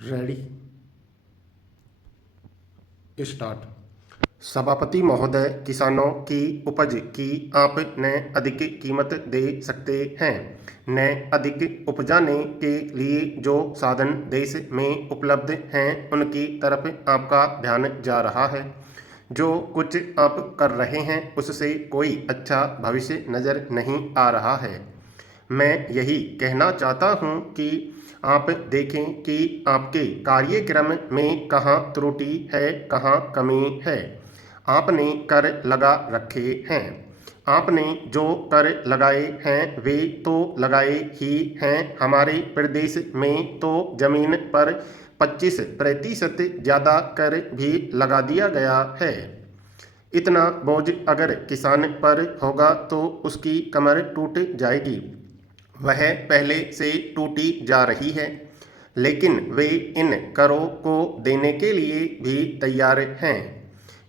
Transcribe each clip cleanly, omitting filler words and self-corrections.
Ready start. सभापति महोदय, किसानों की उपज की आप न अधिक कीमत दे सकते हैं, न अधिक उपजाने के लिए जो साधन देश में उपलब्ध हैं उनकी तरफ आपका ध्यान जा रहा है। जो कुछ आप कर रहे हैं उससे कोई अच्छा भविष्य नज़र नहीं आ रहा है। मैं यही कहना चाहता हूं कि आप देखें कि आपके कार्यक्रम में कहाँ त्रुटि है, कहाँ कमी है। आपने कर लगा रखे हैं। आपने जो कर लगाए हैं वे तो लगाए ही हैं। हमारे प्रदेश में तो जमीन पर 25% ज़्यादा कर भी लगा दिया गया है। इतना बोझ अगर किसान पर होगा तो उसकी कमर टूट जाएगी। वह पहले से टूटी जा रही है, लेकिन वे इन करों को देने के लिए भी तैयार हैं।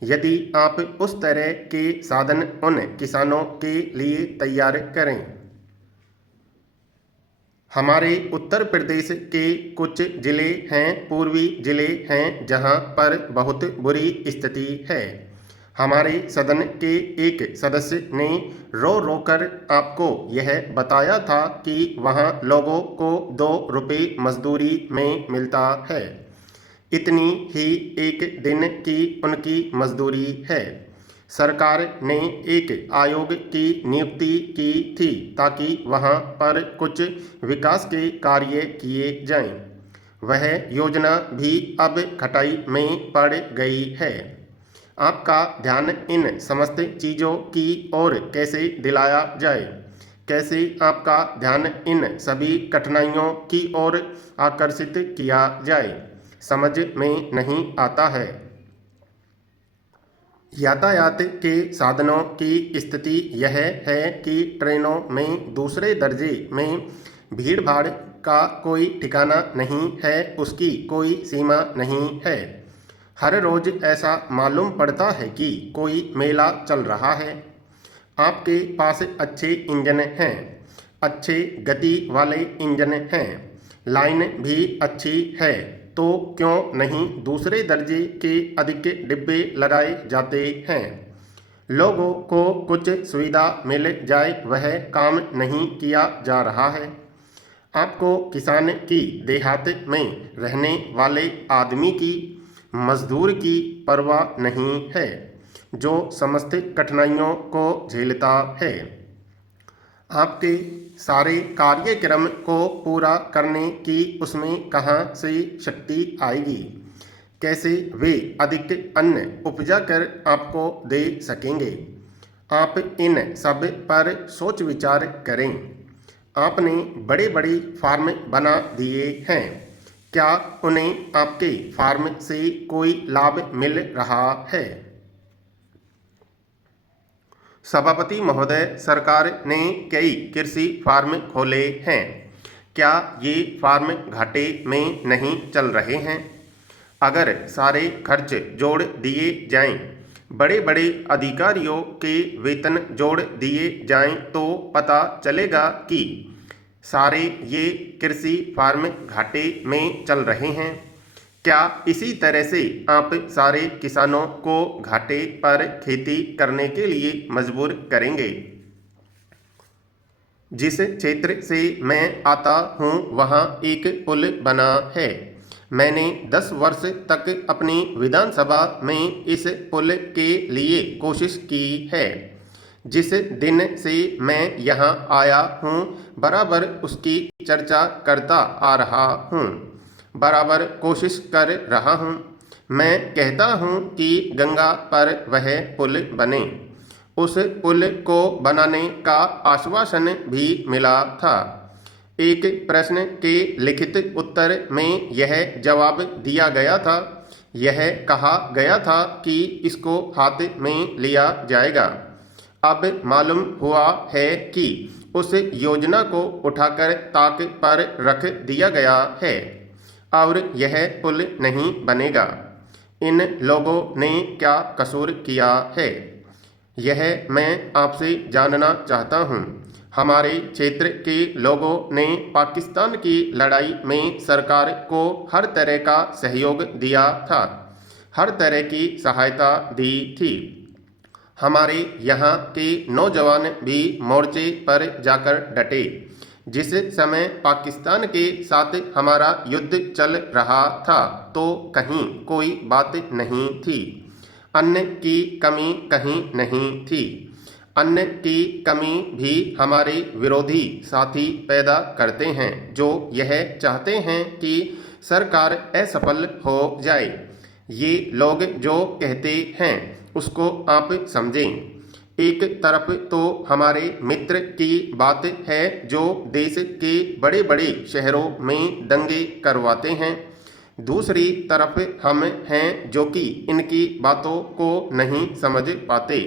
यदि आप उस तरह के साधन उन किसानों के लिए तैयार करें। हमारे उत्तर प्रदेश के कुछ जिले हैं, पूर्वी जिले हैं, जहां पर बहुत बुरी स्थिति है। हमारे सदन के एक सदस्य ने रो रो कर आपको यह बताया था कि वहां लोगों को 2 रुपये मजदूरी में मिलता है। इतनी ही एक दिन की उनकी मजदूरी है। सरकार ने एक आयोग की नियुक्ति की थी ताकि वहां पर कुछ विकास के कार्य किए जाएं। वह योजना भी अब खटाई में पड़ गई है। आपका ध्यान इन समस्त चीज़ों की ओर कैसे दिलाया जाए, कैसे आपका ध्यान इन सभी कठिनाइयों की ओर आकर्षित किया जाए, समझ में नहीं आता है। यातायात के साधनों की स्थिति यह है कि ट्रेनों में दूसरे दर्जे में भीड़ भाड़ का कोई ठिकाना नहीं है, उसकी कोई सीमा नहीं है। हर रोज़ ऐसा मालूम पड़ता है कि कोई मेला चल रहा है। आपके पास अच्छे इंजन हैं, अच्छे गति वाले इंजन हैं, लाइन भी अच्छी है, तो क्यों नहीं दूसरे दर्जे के अधिक डिब्बे लगाए जाते हैं। लोगों को कुछ सुविधा मिल जाए, वह काम नहीं किया जा रहा है। आपको किसान की, देहात में रहने वाले आदमी की, मजदूर की परवाह नहीं है, जो समस्त कठिनाइयों को झेलता है। आपके सारे कार्यक्रम को पूरा करने की उसमें कहाँ से शक्ति आएगी। कैसे वे अधिक अन्न उपजा कर आपको दे सकेंगे। आप इन सब पर सोच विचार करें। आपने बड़े बड़े फार्म बना दिए हैं, क्या उन्हें आपके फार्म से कोई लाभ मिल रहा है। सभापति महोदय, सरकार ने कई कृषि फार्म खोले हैं, क्या ये फार्म घाटे में नहीं चल रहे हैं। अगर सारे खर्च जोड़ दिए जाएं, बड़े बड़े अधिकारियों के वेतन जोड़ दिए जाएं, तो पता चलेगा कि सारे ये कृषि फार्म घाटे में चल रहे हैं। क्या इसी तरह से आप सारे किसानों को घाटे पर खेती करने के लिए मजबूर करेंगे। जिस क्षेत्र से मैं आता हूँ वहाँ एक पुल बना है। मैंने 10 वर्ष तक अपनी विधानसभा में इस पुल के लिए कोशिश की है। जिस दिन से मैं यहाँ आया हूँ बराबर उसकी चर्चा करता आ रहा हूँ, बराबर कोशिश कर रहा हूँ। मैं कहता हूँ कि गंगा पर वह पुल बने। उस पुल को बनाने का आश्वासन भी मिला था। एक प्रश्न के लिखित उत्तर में यह जवाब दिया गया था। यह कहा गया था कि इसको हाथ में लिया जाएगा। अब मालूम हुआ है कि उस योजना को उठाकर ताक पर रख दिया गया है और यह पुल नहीं बनेगा। इन लोगों ने क्या कसूर किया है, यह मैं आपसे जानना चाहता हूँ। हमारे क्षेत्र के लोगों ने पाकिस्तान की लड़ाई में सरकार को हर तरह का सहयोग दिया था, हर तरह की सहायता दी थी। हमारे यहाँ के नौजवान भी मोर्चे पर जाकर डटे। जिस समय पाकिस्तान के साथ हमारा युद्ध चल रहा था तो कहीं कोई बात नहीं थी, अन्न की कमी कहीं नहीं थी। अन्न की कमी भी हमारे विरोधी साथी पैदा करते हैं, जो यह चाहते हैं कि सरकार असफल हो जाए। ये लोग जो कहते हैं उसको आप समझें। एक तरफ तो हमारे मित्र की बात है जो देश के बड़े बड़े शहरों में दंगे करवाते हैं, दूसरी तरफ हम हैं जो कि इनकी बातों को नहीं समझ पाते।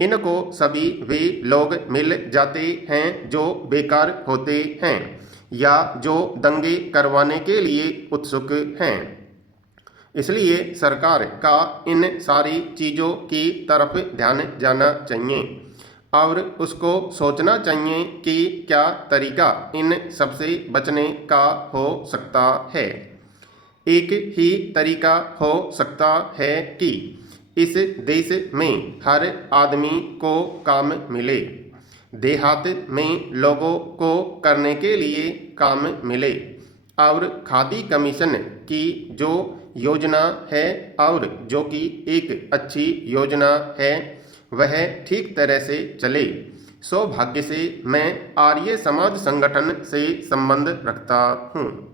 इनको सभी वे लोग मिल जाते हैं जो बेकार होते हैं या जो दंगे करवाने के लिए उत्सुक हैं। इसलिए सरकार का इन सारी चीज़ों की तरफ ध्यान जाना चाहिए और उसको सोचना चाहिए कि क्या तरीका इन सबसे बचने का हो सकता है। एक ही तरीका हो सकता है कि इस देश में हर आदमी को काम मिले, देहात में लोगों को करने के लिए काम मिले और खादी कमीशन की जो योजना है और जो कि एक अच्छी योजना है वह ठीक तरह से चले। सौभाग्य से मैं आर्य समाज संगठन से संबंध रखता हूँ।